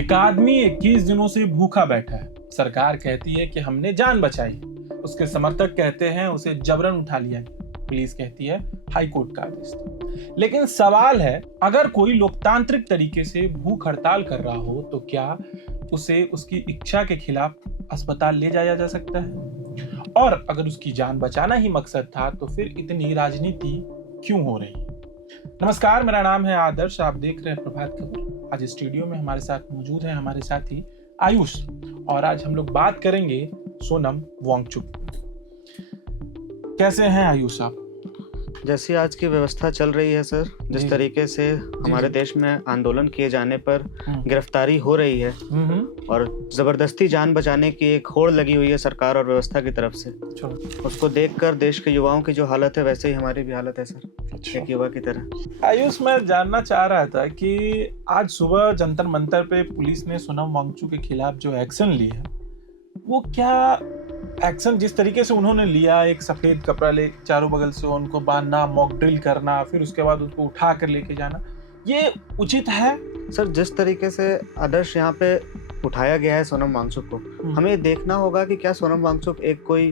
एक आदमी 21 दिनों से भूखा बैठा है। सरकार कहती है कि हमने जान बचाई। उसके समर्थक कहते हैं उसे जबरन उठा लिया गया। पुलिस कहती है हाई कोर्ट का आदेश था। लेकिन सवाल है, अगर कोई लोकतांत्रिक तरीके से भूख हड़ताल कर रहा हो तो क्या उसे उसकी इच्छा के खिलाफ अस्पताल ले जाया जा सकता है? और अगर उसकी जान बचाना ही मकसद था तो फिर इतनी राजनीति क्यों हो रही? नमस्कार, मेरा नाम है आदर्श, आप देख रहे हैं प्रभात खबर। आज स्टूडियो में हमारे साथ मौजूद है हमारे साथी आयुष, और आज हम लोग बात करेंगे सोनम वांगचुक। कैसे हैं आयुष आप? जैसी आज की व्यवस्था चल रही है सर, जिस तरीके से हमारे देश में आंदोलन किए जाने पर गिरफ्तारी हो रही है और जबरदस्ती जान बचाने की एक होड़ लगी हुई है सरकार और व्यवस्था की तरफ से, उसको देखकर देश के युवाओं की जो हालत है वैसे ही हमारी भी हालत है सर, एक युवा की तरह। आयुष, मैं जानना चाह रहा था कि आज सुबह जंतर मंतर पे पुलिस ने सोनम वांगचुक के खिलाफ जो एक्शन लिया, वो क्या एक्शन जिस तरीके से उन्होंने लिया, एक सफेद कपड़ा ले चारों बगल से उनको बांधना, मॉक ड्रिल करना, फिर उसके बाद उसको उठा कर लेके जाना, ये उचित है? सर, जिस तरीके से आदर्श यहाँ पे उठाया गया है सोनम वांगचुक को, हमें देखना होगा कि क्या सोनम वांगचुक एक कोई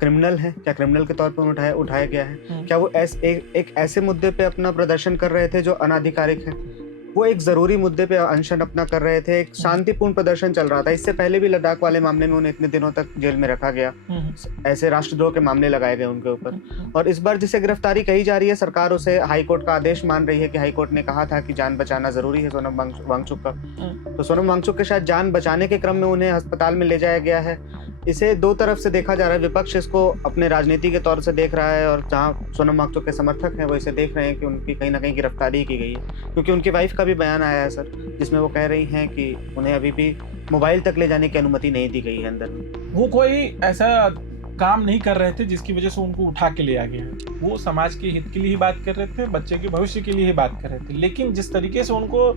क्रिमिनल है, क्या क्रिमिनल के तौर पर उठाया गया है? क्या वो एक ऐसे मुद्दे पे अपना प्रदर्शन कर रहे थे जो अनाधिकारिक है? वो एक जरूरी मुद्दे पे अनशन अपना कर रहे थे, एक शांतिपूर्ण प्रदर्शन चल रहा था। इससे पहले भी लद्दाख वाले मामले में उन्हें इतने दिनों तक जेल में रखा गया, ऐसे राष्ट्रद्रोह के मामले लगाए गए उनके ऊपर। और इस बार जिसे गिरफ्तारी कही जा रही है, सरकार उसे हाईकोर्ट का आदेश मान रही है कि हाईकोर्ट ने कहा था कि जान बचाना जरूरी है सोनम वांगचुक का। तो सोनम वांगचुक के शायद जान बचाने के क्रम में उन्हें अस्पताल में ले जाया गया है। इसे दो तरफ से देखा जा रहा है। विपक्ष इसको अपने राजनीति के तौर से देख रहा है और जहां सोनम वांगचुक के समर्थक हैं वो इसे देख रहे हैं कि उनकी कहीं ना कहीं गिरफ्तारी की गई है, क्योंकि उनकी वाइफ का भी बयान आया है सर, जिसमें वो कह रही हैं कि उन्हें अभी भी मोबाइल तक ले जाने की अनुमति नहीं दी गई है अंदर में। वो कोई ऐसा काम नहीं कर रहे थे जिसकी वजह से उनको उठा के ले आ गया। वो समाज के हित के लिए ही बात कर रहे थे, बच्चे के भविष्य के लिए ही बात कर रहे थे। लेकिन जिस तरीके से उनको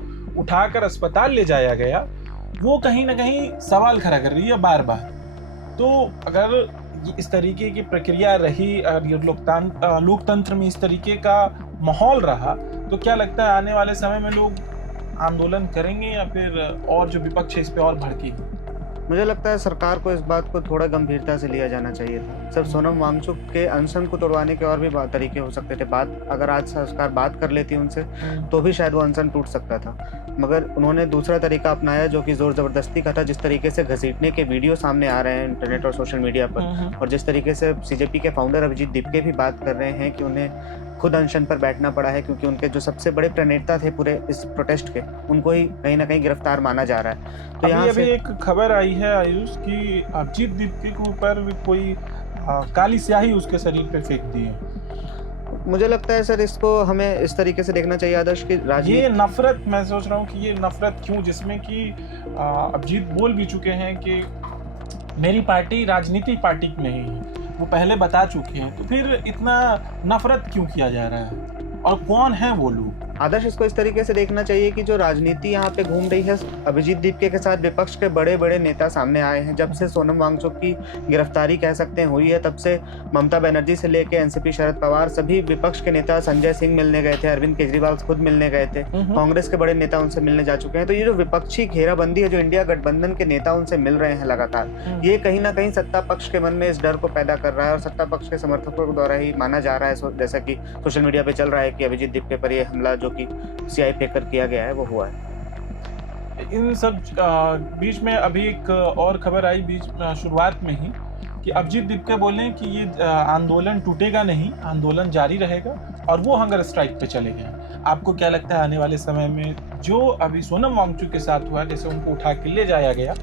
उठाकर अस्पताल ले जाया गया, वो कहीं ना कहीं सवाल खड़ा कर रही है बार बार। तो अगर इस तरीके की प्रक्रिया रही, अगर लोकतंत्र में इस तरीके का माहौल रहा, तो क्या लगता है आने वाले समय में लोग आंदोलन करेंगे या फिर और जो विपक्ष है इस पे और भड़केगी? मुझे लगता है सरकार को इस बात को थोड़ा गंभीरता से लिया जाना चाहिए था। सिर्फ सोनम वांगचुक के अनशन को तोड़वाने के और भी तरीके हो सकते थे। अगर आज सरकार बात कर लेती उनसे तो भी शायद वो अनशन टूट सकता था, मगर उन्होंने दूसरा तरीका अपनाया जो कि जोर जबरदस्ती का था। जिस तरीके से घसीटने के वीडियो सामने आ रहे हैं इंटरनेट और सोशल मीडिया पर, और जिस तरीके से सीजेपी के फाउंडर अभिजीत दीपके भी बात कर रहे हैं कि उन्हें खुद अनशन पर बैठना पड़ा है क्योंकि उनके जो सबसे बड़े प्रणेता थे पूरे इस प्रोटेस्ट के, उनको ही कहीं ना कहीं गिरफ्तार माना जा रहा है। तो यहाँ अभी एक खबर आई है आयुष की अभिजीत दीपके के ऊपर कोई काली स्याही उसके शरीर पे फेंक दी है। मुझे लगता है सर, इसको हमें इस तरीके से देखना चाहिए आदर्श की ये नफरत, मैं सोच रहा हूँ कि ये नफरत क्यों, जिसमें कि अभिजीत बोल भी चुके हैं कि मेरी पार्टी राजनीतिक पार्टी नहीं है, वो पहले बता चुके हैं। तो फिर इतना नफरत क्यों किया जा रहा है और कौन है वो लोग? आदर्श, इसको इस तरीके से देखना चाहिए कि जो राजनीति यहाँ पे घूम रही है, अभिजीत दीपके के साथ विपक्ष के बड़े बड़े नेता सामने आए हैं। जब से सोनम वांगचुक की गिरफ्तारी कह सकते हैं हुई है, तब से ममता बनर्जी से लेके एनसीपी शरद पवार, सभी विपक्ष के नेता, संजय सिंह मिलने गए थे, अरविंद केजरीवाल खुद मिलने गए थे, कांग्रेस के बड़े नेता उनसे मिलने जा चुके हैं। तो ये जो विपक्षी घेराबंदी है, जो इंडिया गठबंधन के नेता उनसे मिल रहे हैं लगातार, ये कहीं ना कहीं सत्ता पक्ष के मन में इस डर को पैदा कर रहा है और सत्ता पक्ष के समर्थकों के द्वारा ही माना जा रहा है, जैसा कि सोशल मीडिया पे चल रहा है कि अभिजीत दीपके पर यह हमला जो कि फेंकर किया गया है वो हुआ है। इन सब बीच में अभी एक और खबर आई शुरुआत में ही कि अभिजीत दीपके बोले कि ये आंदोलन टूटेगा नहीं, आंदोलन जारी रहेगा और वो हंगर स्ट्राइक पे चले गए। आपको क्या लगता है आने वाले समय में जो अभी सोनम वांगचुक के साथ हुआ, जैसे उनको उठा के ले जाया गया,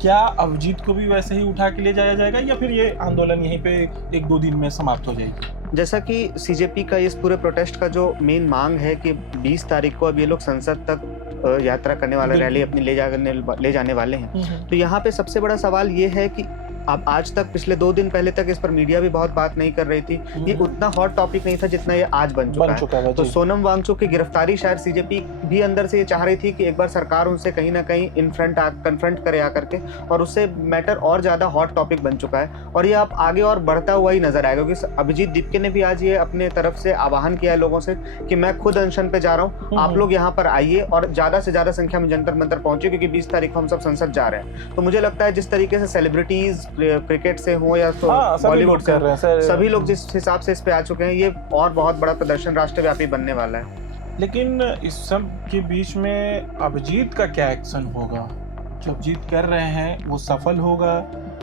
क्या अभिजीत को भी वैसे ही उठा के ले जाया जाएगा या फिर ये आंदोलन यहीं पे 1-2 दिन में समाप्त हो जाएगी? जैसा कि सीजेपी का इस पूरे प्रोटेस्ट का जो मेन मांग है कि 20 तारीख को अब ये लोग संसद तक यात्रा करने वाला, रैली अपनी ले जाने वाले हैं। तो यहाँ पे सबसे बड़ा सवाल ये है कि अब आज तक पिछले 2 दिन पहले तक इस पर मीडिया भी बहुत बात नहीं कर रही थी। ये उतना हॉट टॉपिक नहीं था जितना ये आज बन चुका है। तो सोनम वांगचुक की गिरफ्तारी शायद सीजेपी भी अंदर से ये चाह रही थी कि एक बार सरकार उनसे कहीं ना कहीं कन्फ्रंट करे आकर के, और उससे मैटर और ज्यादा हॉट टॉपिक बन चुका है और ये अब आगे और बढ़ता हुआ ही नजर आएगा। क्योंकि अभिजीत दीपके ने भी आज ये अपने तरफ से आह्वान किया है लोगों से कि मैं खुद अनशन पे जा रहा हूँ, आप लोग यहाँ पर आइए और ज्यादा से ज्यादा संख्या में जंतर मंतर पहुंचे, क्योंकि 20 तारीख को हम सब संसद जा रहे हैं। तो मुझे लगता है जिस तरीके से सेलिब्रिटीज क्रिकेट से हो या बॉलीवुड से, सभी लोग जिस हिसाब से इस पे आ चुके हैं, ये और बहुत बड़ा प्रदर्शन राष्ट्रव्यापी बनने वाला है। लेकिन इस सब के बीच में अभिजीत का क्या एक्शन होगा? जो अभिजीत कर रहे हैं वो सफल होगा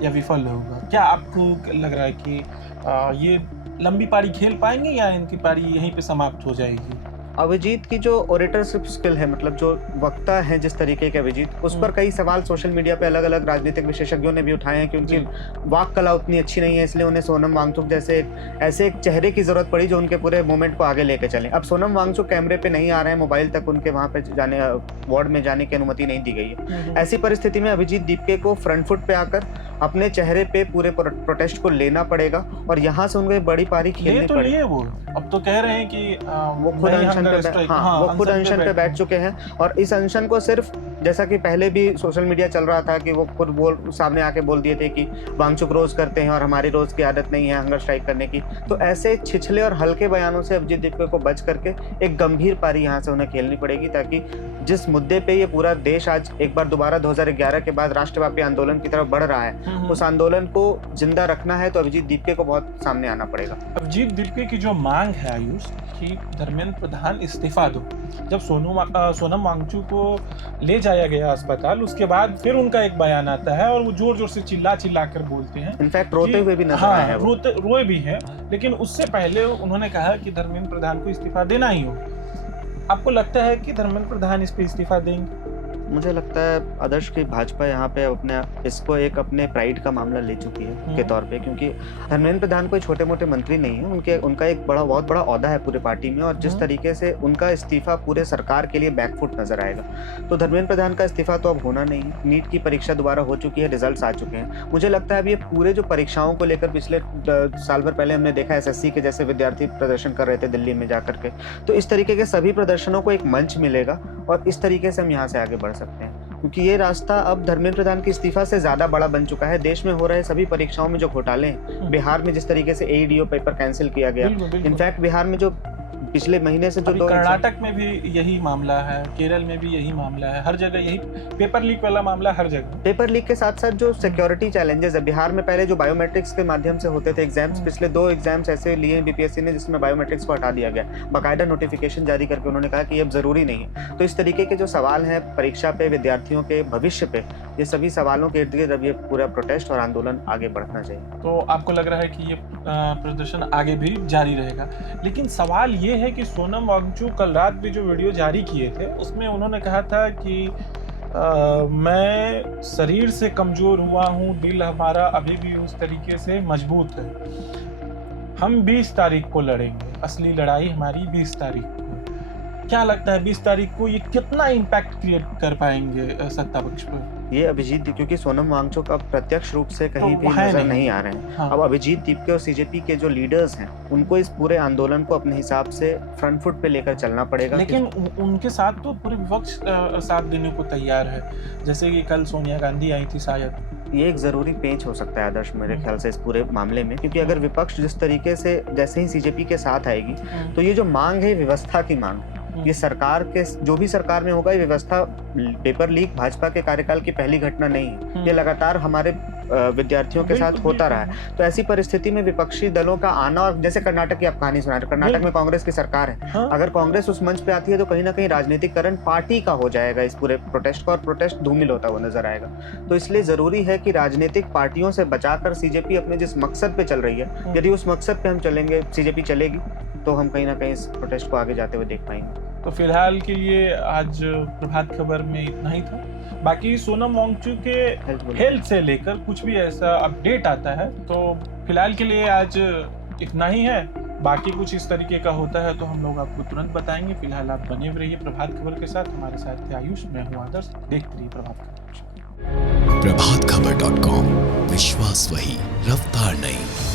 या विफल होगा? क्या आपको लग रहा है कि ये लंबी पारी खेल पाएंगे या इनकी पारी यहीं पे समाप्त हो जाएगी? अभिजीत की जो ओरेटरशिप स्किल है, मतलब जो वक्ता है जिस तरीके के अभिजीत, उस पर कई सवाल सोशल मीडिया पे अलग अलग राजनीतिक विशेषज्ञों ने भी उठाए हैं कि उनकी वाक कला उतनी अच्छी नहीं है, इसलिए उन्हें सोनम वांगचुक जैसे ऐसे एक चेहरे की जरूरत पड़ी जो उनके पूरे मूवमेंट को आगे लेके चले। अब सोनम वांगचुक कैमरे पे नहीं आ रहे हैं, मोबाइल तक उनके वहाँ पे जाने, वार्ड में जाने की अनुमति नहीं दी गई है। ऐसी परिस्थिति में अभिजीत दीपके को फ्रंट फुट पे आकर अपने चेहरे पे पूरे प्रोटेस्ट को लेना पड़ेगा और यहाँ से उनको बड़ी पारी खेलनी पड़ेगी। वो अब तो कह रहे हैं कि वो खुद अनशन पे बैठ चुके हैं और इस अनशन को सिर्फ, जैसा कि पहले भी सोशल मीडिया चल रहा था कि वो खुद सामने आके बोल दिए थे कि वांगचुक रोज करते हैं और हमारी रोज की आदत नहीं है हंगर स्ट्राइक करने की। तो ऐसे छिछले और हल्के बयानों से अभिजीत दीपके को बच करके एक गंभीर पारी यहाँ से उन्हें खेलनी पड़ेगी, ताकि जिस मुद्दे पे ये पूरा देश आज एक बार दोबारा 2011 के बाद राष्ट्रव्यापी आंदोलन की तरफ बढ़ रहा है, उस आंदोलन को जिंदा रखना है तो अभिजीत दीपके को बहुत सामने आना पड़ेगा। अभिजीत दीपके की जो मांग है आयुष कि धर्मेंद्र प्रधान इस्तीफा दो, जब सोनम वांगचुक को ले जाया गया अस्पताल, उसके बाद फिर उनका एक बयान आता है और वो जोर जोर से चिल्ला कर बोलते हैं, इनफैक्ट रोते हुए भी नजर आए हैं। रोए भी हैं, लेकिन उससे पहले उन्होंने कहा कि धर्मेंद्र प्रधान को इस्तीफा देना ही हो। आपको लगता है कि धर्मेंद्र प्रधान इस पे इस्तीफा देंगे? मुझे लगता है आदर्श की भाजपा यहाँ पे इसको एक अपने प्राइड का मामला ले चुकी है के तौर पे, क्योंकि धर्मेंद्र प्रधान कोई छोटे मोटे मंत्री नहीं है, उनका एक बहुत बड़ा ओहदा है पूरे पार्टी में, और जिस तरीके से उनका इस्तीफा पूरे सरकार के लिए बैकफुट नजर आएगा। तो धर्मेंद्र प्रधान का इस्तीफा तो अब होना नहीं है। नीट की परीक्षा दोबारा हो चुकी है, रिजल्ट आ चुके हैं। मुझे लगता है अब ये पूरे जो परीक्षाओं को लेकर पिछले साल भर पहले हमने देखा SSC के जैसे विद्यार्थी प्रदर्शन कर रहे थे दिल्ली में जाकर के, तो इस तरीके के सभी प्रदर्शनों को एक मंच मिलेगा और इस तरीके से हम यहाँ से आगे बढ़ सकते हैं, क्योंकि ये रास्ता अब धर्मेंद्र प्रधान के इस्तीफा से ज्यादा बड़ा बन चुका है। देश में हो रहे सभी परीक्षाओं में जो घोटाले हैं, बिहार में जिस तरीके से AEDO पेपर कैंसिल किया गया, इनफैक्ट बिहार में जो पिछले महीने से जो कर्नाटक में भी यही मामला है, केरल में भी यही मामला है, हर जगह यही पेपर लीक वाला मामला, हर जगह पेपर लीक के साथ साथ जो सिक्योरिटी चैलेंजेस है। बिहार में पहले जो बायोमेट्रिक्स के माध्यम से होते थे एग्जाम्स, पिछले 2 एग्जाम्स ऐसे लिए हैं BPSC ने जिसमें बायोमेट्रिक्स को हटा दिया गया, बाकायदा नोटिफिकेशन जारी करके उन्होंने कहा कि ये अब जरूरी नहीं है। तो इस तरीके के जो सवाल हैं परीक्षा पे, विद्यार्थियों के भविष्य पे, ये सभी सवालों के इर्द गिर्द अब ये पूरा प्रोटेस्ट और आंदोलन आगे बढ़ना चाहिए। तो आपको लग रहा है कि ये प्रदर्शन आगे भी जारी रहेगा? लेकिन सवाल ये है कि सोनम वांगचुक कल रात भी जो वीडियो जारी किए थे उसमें उन्होंने कहा था कि मैं शरीर से कमजोर हुआ हूँ, दिल हमारा अभी भी उस तरीके से मजबूत है, हम 20 तारीख को लड़ेंगे, असली लड़ाई हमारी 20 तारीख को। क्या लगता है 20 तारीख को ये कितना इम्पैक्ट क्रिएट कर पाएंगे सत्ता पक्ष पर? ये अभिजीत, क्योंकि सोनम वांगचुक अब प्रत्यक्ष रूप से कहीं भी नजर नहीं आ रहे हैं। अब अभिजीत दीपके और CJP के जो लीडर्स हैं उनको इस पूरे आंदोलन को अपने हिसाब से फ्रंट फुट पे लेकर चलना पड़ेगा। लेकिन उनके साथ तो पूरे विपक्ष साथ देने को तैयार है, जैसे कि कल सोनिया गांधी आई थी शायद। ये एक जरूरी पेंच हो सकता है आदर्श मेरे ख्याल से इस पूरे मामले में, क्योंकि अगर विपक्ष जिस तरीके से जैसे ही CJP के साथ आएगी तो ये जो मांग है व्यवस्था की मांग, ये सरकार के जो भी सरकार में होगा, ये व्यवस्था पेपर लीक भाजपा के कार्यकाल की पहली घटना नहीं है, ये लगातार हमारे विद्यार्थियों के साथ होता रहा है। तो ऐसी परिस्थिति में विपक्षी दलों का आना, और जैसे कर्नाटक की आप कहानी सुना रहे, कर्नाटक में कांग्रेस की सरकार है, अगर कांग्रेस उस मंच पे आती है तो कहीं ना कहीं राजनीतिकरण पार्टी का हो जाएगा इस पूरे प्रोटेस्ट का, और प्रोटेस्ट धूमिल होता हुआ नजर आएगा। तो इसलिए जरूरी है कि राजनीतिक पार्टियों से बचाकर CJP अपने जिस मकसद पे चल रही है, यदि उस मकसद पे हम चलेंगे, CJP चलेगी, तो हम कहीं ना कहीं इस प्रोटेस्ट को आगे जाते हुए देख पाएंगे। तो फिलहाल के लिए आज प्रभात खबर में इतना ही था। बाकी सोनम वांगचुक के हेल्थ से लेकर कुछ भी ऐसा अपडेट आता है तो फिलहाल के लिए आज इतना ही है। बाकी कुछ इस तरीके का होता है तो हम लोग आपको तुरंत बताएंगे। फिलहाल आप बने हुए रहिए प्रभात खबर के साथ। हमारे साथ थे आयुष, मैं हूँ आदर्श। देखते रहिए प्रभात खबर। प्रभातखबर.com, विश्वास वही, रफ्तार नहीं।